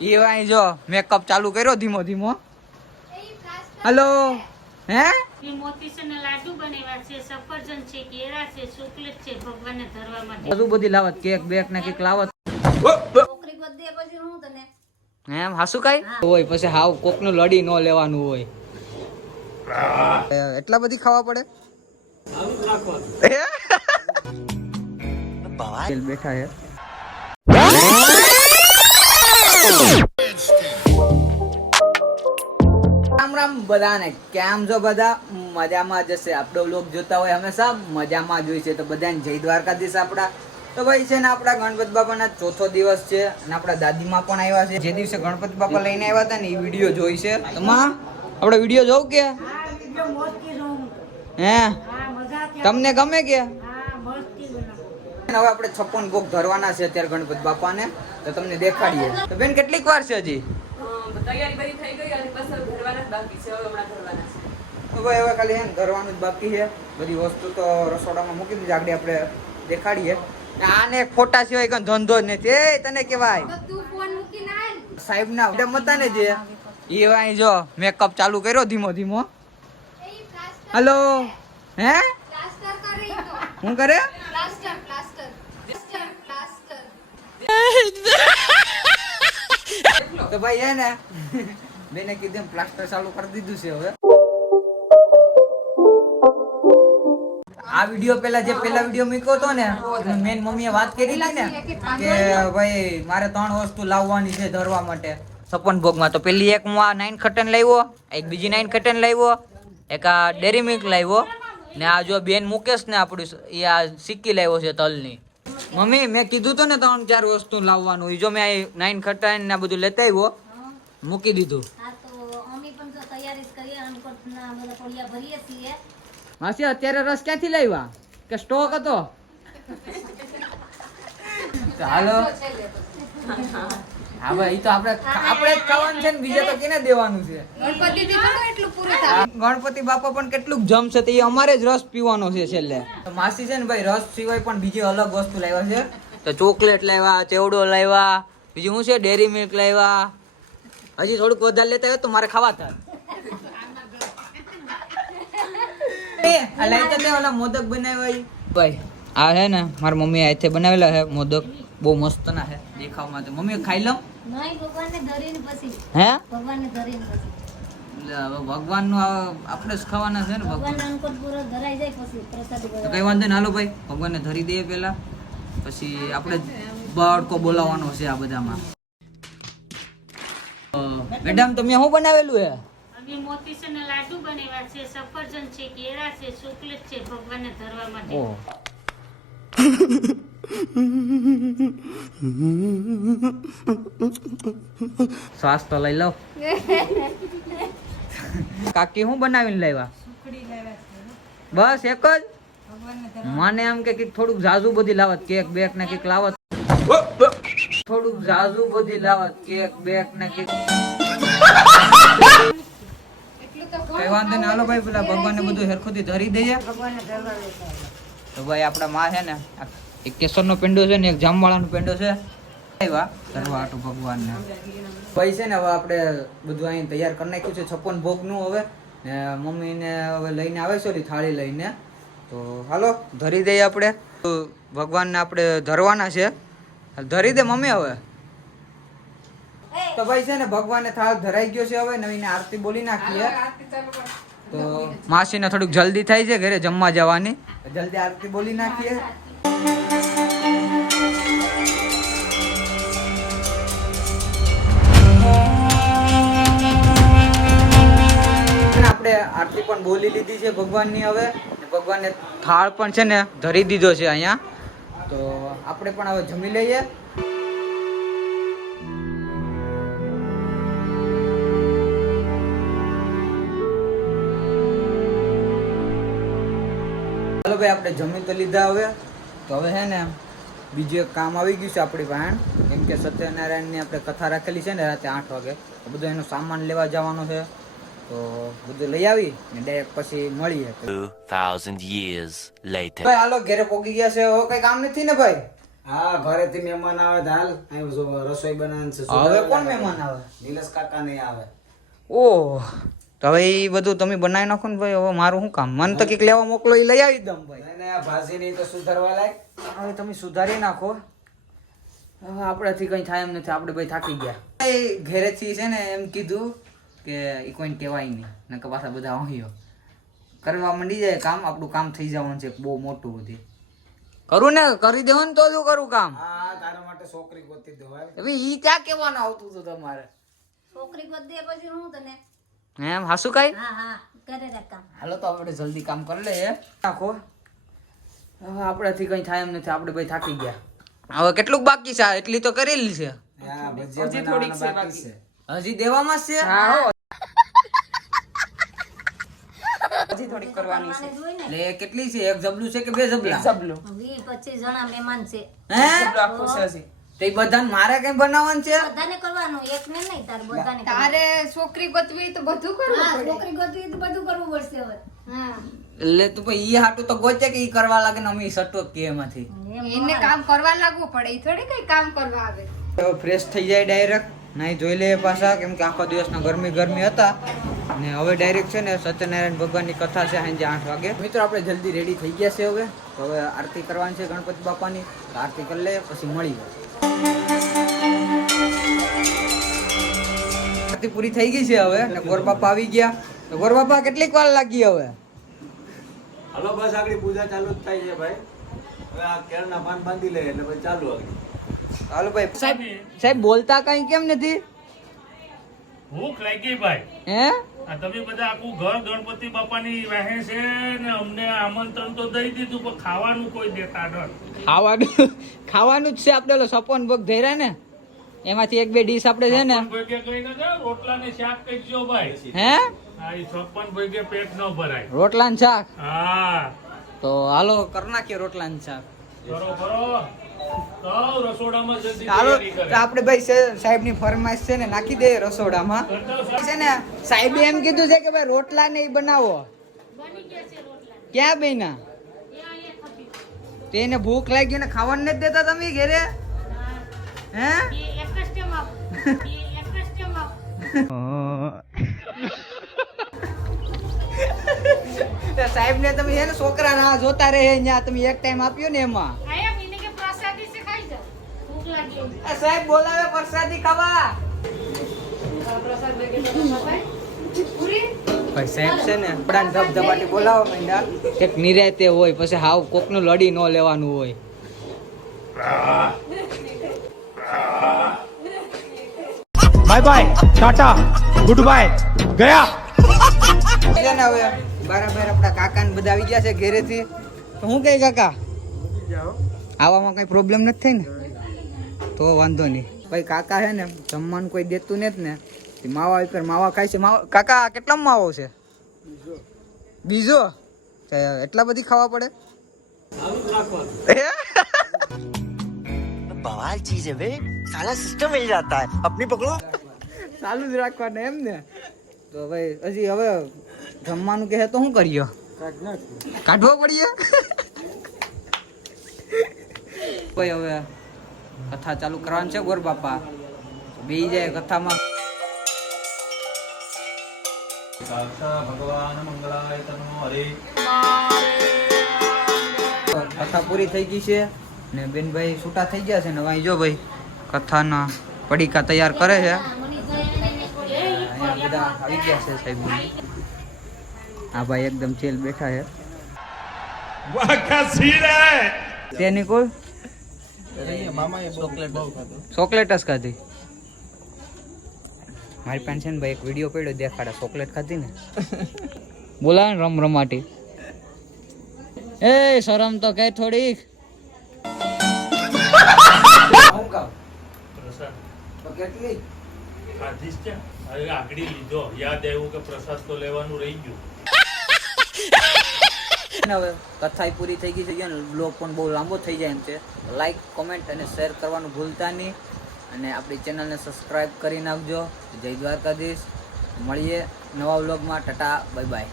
એ Y જો makeup ચાલુ કર્યો ધીમો ધીમો. હેલો હે એ મોતીસરના લાડુ બનેવા છે, સફરજન છે, કેળા છે, ચોકલેટ છે ભગવાનને ધરવા માટે. બધું બધી લાવત કેક બેક ને કેક લાવત. છોકરી બધે પછી હું તને એમ હાસુ કાઈ હોય પછી હાવ કોક નું લડી ન લેવાનું હોય. એટલા બધી ખાવા પડે. બેઠા હે રામ રામ બધાને. કેમ છો બધા? મજામાં જશે. આપણો વ્લોગ જોતા હોય હંમેશા મજામાં જ હોય છે. તો બધાને જય દ્વારકાધીશ. આપડા તો ભાઈ છે ને આપડા ગણપતિ બાપાના ચોથો દિવસ છે અને આપડા દાદીમાં પણ આવ્યા છે. જે દિવસે ગણપતિ બાપા લઈને આવ્યા હતા ને એ વિડીયો જોઈ છે. તમા આપણે વિડીયો જોવ કે હે તમને ગમે કે? હવે આપણે 56 ભોગ ધરવાના છે અત્યારે ગણપતિ બાપાને, તો તમને દેખાડીએ. તો બેન કેટલીક વાર છે હજી? તૈયારી બધી થઈ ગઈ અને બસ ધરવાના જ બાકી છે. હવે હમણાં ધરવાના છે. તો ભાઈ હવે ખાલી એને ધરવાનું જ બાકી છે. બધી વસ્તુ તો રસોડામાં મૂકી દીધી, આગળ આપણે દેખાડીએ. આને ફોટા સિવાય કઈ ધંધો જ નથી. એ તને કેવાય તું ફોન મૂકીને આય સાહેબ ના હતા ને જે એ વાય જો મેકઅપ ચાલુ કર્યો ધીમો ધીમો. હેલો હે પ્લાસ્ટર કરી તો શું કરે? પ્લાસ્ટર પ્લાસ્ટર પ્લાસ્ટર તો ભાઈ હે ને બેને કીધું એમ પ્લાસ્ટર ચાલુ કરી દીધું છે. હવે આ વિડિયો પેલા વિડિયો મૂક્યો હતો ને મેન મમ્મીએ વાત કરી હતી ને કે ભાઈ મારે 3 વસ્તુ લાવવાની છે ધરવા માટે 56 ભોગમાં. તો પેલી એક હું આ 9 ખટન લાવ્યો, એક બીજી 9 ખટન લાવ્યો, એક આ ડેરી મિલ્ક લાવ્યો ને આ જો બેન મુકેશ ને આપણું એ આ સિક્કી લાવ્યો છે તલની. મમ્મી મેં કીધું તો ને 3-4 વસ્તુ લાવવાનું. જો મેં 9 ખટન ને બધું લેતા આવ્યો, મૂકી દીધું. હા તો અમે પણ તો તૈયારી જ કરીએ અને કોટના બધા પોળિયા ભરીએ છીએ. માસી અત્યારે રસ ક્યાંથી લાવ્યા કે સ્ટોક હતો? હાલો હા ભાઈ ઈ તો આપણે જ ખાવાનું છે ને, બીજે તો કેને દેવાનું છે? ગણપતિ થી તો એટલું પૂરું થાય. ગણપતિ બાપા પણ કેટલું જમશે તો એ અમારે જ રસ પીવાનો છે છેલ્લે. તો માસી છે ને ભાઈ રસ સિવાય પણ બીજી અલગ વસ્તુ લાવ્યા છે. તો ચોકલેટ લાવ્યા, ચેવડો લાવ્યા, બીજું શું છે ડેરી મિલ્ક લાવ્યા. હજી થોડુંક વધારે લેતા હોય તો મારે ખાવા થાય. આ લાઈટ તે ઓલા મોદક બનાવ્યા ભાઈ. આ હે ને મારી મમ્મી હાથે બનાવેલા છે મોદક, બહુ મસ્ત ના છે દેખાવમાં. તો મમ્મી ખાઈ લઉં? નહીં ભગવાનને ધરીને પછી હે ભગવાનને ધરીને પછી ભગવાન નું આપણે જ ખાવાના છે ને. ભગવાનને અંકુર પૂરો ધરાઈ જાય પછી પ્રસાદી તો બધા. કઈ વાંધો નહીં, હાલો ભાઈ ભગવાનને ધરી દઈએ પેલા, પછી આપણે બળકો બોલાવવાનો છે આ બધામાં. મેડમ તમે શું બનાવેલું હે? અને મોતીસરના લાડુ બનેવા છે, સફરજન છે, કેળા છે, ચોકલેટ છે ભગવાનને ધરવા માટે. ઓહ શ્વાસ તો લઈ લો. કાકી શું બનાવીને લાવ્યા? બસ એક જ? મને એમ કે થોડુંક ઝાઝુ બધી લાવત કેક બેક ને કઈક લાવત, થોડુંક ઝાઝુ બધી લાવત કેક બેક ને કઈક. કઈ વાંધો નહીં, હાલો ભાઈ પેલા ભગવાનને બધું હેરખુથી ધરી દઈએ. તો ભાઈ આપડા માં છે ને એક કેસરનો પેંડો છે ને એક જામવાળાનો પેંડો છે. આવ્યા ધરવા આટું ભગવાનને. ભાઈ છે ને હવે આપણે બધું અહીં તૈયાર કરી નાખ્યું છે 56 ભોગનું. હવે ને મમ્મીને હવે લઈને આવે છે થાળી લઈને. તો હાલો ધરી દઈએ આપણે. ભગવાનને આપણે ધરવાના છે, ધરી દે મમ્મી હવે. તો ભાઈ છે ને ભગવાનને થાળ ધરાઈ ગયો છે. હવે નવીને આરતી બોલી નાખીએ. તો માસીને થોડુંક જલ્દી થાય છે ઘરે જમવા જવાની, જલ્દી આરતી બોલી નાખીએ. આપણે આરતી પણ બોલી લીધી છે ભગવાનની. હવે ભગવાનને થાળ પણ છે ને ધરી દીધો છે અહીંયા. તો આપણે પણ હવે જમી લઈએ. ચાલો ભાઈ આપણે જમી તો લીધા હવે. તો હવે છે ને બીજું એક કામ આવી ગયું છે આપણી પાસે. કેમ કે સત્યનારાયણની આપણે કથા રાખેલી છે ને રાતે 8 વાગે. તો બધો એનો સામાન લેવા જવાનો છે. તો બધું લઈ આવી ને ડાયરેક્ટ પછી મળીએ 2000 years later. ભાઈ હાલો ઘરે પોગી ગયા છે. હવે કઈ કામ નથી ને ભાઈ? હા ઘરેથી મહેમાન આવે તો હાલ અહીં જો રસોઈ બનાવવાનું છે. હવે કોણ મહેમાન આવે? નિલેશ કાકા નહીં આવે. ઓહ, તો હવે એ બધું તમે બનાવી નાખો ને ભાઈ. હવે મારું શું કામ? મને તો કંઈક લેવા મોકલો, એ લઈ આવી દઉં ભાઈ. નહીં આ ભાજી નહીં તો સુધારવા લાયક. હવે તમે સુધારી નાખો. હવે આપણાથી કંઈ થાય એમ નથી, આપણે ભાઈ થાકી ગયા. એ ઘેરેથી છે ને એમ કીધું કે એ કોઈને કહેવાય નહીં, નકર પાછા બધા અહીંયો કરવા માંડી જાય કામ. આપણું કામ થઈ જવાનું છે બહુ મોટું બધી. કરું ને, કરી દેવાનું તો શું કરું કામ? હા તારા માટે છોકરી ગોતી દો હાલ. હવે ઈ ક્યાં કહેવાનું આવતું હતું તમારે? છોકરી ગોત દે પછી હું તને. એમ હાસુ કાઈ? હા હા કરે રાખ કામ. હાલો તો આપણે જલ્દી કામ કરી લઈએ. નાખો. હવે આપણાથી કંઈ થાય એમ નથી, આપણે ભાઈ થાકી ગયા. હવે કેટલુંક બાકી છે? એટલી તો કરેલી છે. હા ભજીયા હજી થોડીક બનાવવાના છે બાકી છે. હજી દેવામાં જ છે. હજી થોડીક કરવાની છે. મને જોઈ ને એટલે એ કેટલી છે? એક જબલું છે કે બે જબલા? સબલું 20-25 જણા મહેમાન છે. હે? રાખો છે હજી. તો એ બધાને મારે કઈ બનાવવાનું છે? બધાને કરવાનું, એકને નહીં, તારે બધાને કરવાનું. તારે છોકરી ગોતવી તો બધું કરવું હા, પડે. છોકરી ગોતવી તો બધું કરવું પડશે હવે. હા એટલે તું ભાઈ ઈ હાટું તો ગોચે કે ઈ કરવા લાગે ને અમે સટો કે એમાંથી. એને કામ કરવા લાગવું પડે, ઈ થોડી કઈ કામ કરવા આવે. તો ફ્રેશ થઈ જાય ડાયરેક્ટ, નાઈ જોઈ લે પાછા, કેમ કે આખો દિવસના ગરમી હતા ને હવે ડાયરેક્ટ છે ને સત્યનારાયણ ભગવાનની કથા છે સાંજે 8 વાગે. મિત્રો આપણે જલ્દી રેડી થઈ ગયા છે હવે. તો હવે આરતી કરવાની છે ગણપતિ બાપાની. તો આરતી કરી લે પછી મળીએ. આરતી પૂરી થઈ ગઈ છે હવે ને ગોર બાપા આવી ગયા. તો ગોર બાપા કેટલીક વાર લાગી હવે? હાલો બસ આગળ પૂજા ચાલુ જ થાય છે ભાઈ. હવે આ કેળના પાન બાંધી લે એટલે પછી ચાલુ આગળ. હાલો ભાઈ. સાહેબ બોલતા કઈ કેમ નથી? ભૂખ લાગી ભાઈ. હે? આ તમે બધા આખું ઘર ગણપતિ બાપાની વહે છે ને અમને આમંત્રણ તો દઈ દીધું પણ ખાવાનું કોઈ દેતા નથી. ખાવાનું જ છે આપણે. સપન ભોગ ધર્યા ને એમાંથી 1-2 ડીશ આપણે છે ને. ભેગે કઈ ન જાવ, રોટલા ને શાક કઈ જો ભાઈ. હે? આ ઈ 56 ભેગે પેટ ન ભરાય. રોટલા ને શાક? હા તો હાલો કરી નાખીએ રોટલા ને શાક. કરો કરો તો રસોડામાં જલ્દી હાલો તૈયારી કરે. તો આપણે ભાઈ સાહેબ ની ફરમાઈશ છે ને નાખી દઈએ રસોડામાં. છે ને સાહેબે એમ કીધું છે કે ભાઈ રોટલા ને ઈ બનાવો. બની ગયા છે રોટલા. ક્યાં બેના? એ અહીંયા ખપી. તેને ભૂખ લાગી ને ખાવાનું નથી દેતા તમે ઘરે? હે? એ એક જ ટેમ આપો. એ એક જ ટેમ આપો. સાહેબ ને તમે છે ને છોકરા ના જોતા રહે ત્યાં તમે એક ટાઈમ આપ્યો ને એમાં. આયા મીને કે પ્રસાદી છે ખાઈ જાઓ. ભૂખ લાગી હોય. આ સાહેબ બોલાવે પ્રસાદી ખાવા. પ્રસાદ વગેરે તો ખવાય. પૂરી ભાઈ સાહેબ છે ને આપણાને ધબધબાટી બોલાવો માંડ્યા. એક નિરાતે હોય પછી હાવ કોકનું લડી ન લેવાનું હોય. Bye bye tata good bye गया છે ને હવે બરાબર આપણા કાકા ને બધા આવી ગયા છે ઘરેથી. તો હું કઈ કાકા આવામાં કઈ પ્રોબ્લેમ નથી થઈ ને? તો વાંધો નહીં ભાઈ. કાકા છે ને જમવાનું કોઈ દેતું નથી ને, માવા ઉપર માવા ખાય છે. માવા કાકા કેટલા માવો છે? બીજો એટલા બધી ખાવા પડે? बवाल चीज है बे साला सिस्टम मिल जाता है अपनी पकड़ो ચાલુ જ રાખવાના એમ ને? તો ભાઈ હજી હવે જમવાનું કહે તો શું કરીએ? કાઢવો પડીએ ભાઈ. હવે કથા ચાલુ કરવાની છે ગોર બાપા. બેહી જાય કથામાં. ભગવાન મંગળાય તનો હરે. કથા પૂરી થઈ ગઈ છે ને બેનભાઈ છૂટા થઈ ગયા છે ને અહીં જો ભાઈ કથાના પડીકા તૈયાર કરે છે. અહીંયા બધા આવી ગયા છે સાહેબ. આ ભાઈ એકદમ ચેલ બેઠા છે. વાહ ક્યા સીન હે. તેની કોઈ ચોકલેટ જ ખાધી. મારી પાસે છે ને ભાઈ એક વિડીયો પડ્યો દેખાડા ચોકલેટ ખાધી ને. બોલાવે ને રમાટી. એ શરમ તો કઈ થોડીક. પ્રસાદ તો કેટલી? ખાધીશ છે હવે આગળી લીધો, યાદ આવ્યું કે પ્રસાદ તો લેવાનું રહી ગયું. હવે કથા પૂરી થઈ ગઈ છે ને બ્લોગ પણ બહુ લાંબો થઈ જાય એમ છે. લાઈક કોમેન્ટ અને શેર કરવાનું ભૂલતા નહીં અને આપણી ચેનલને સબસ્ક્રાઈબ કરી નાખજો. જય દ્વારકાધીશ. મળીએ નવા વ્લોગમાં. Tata bye bye.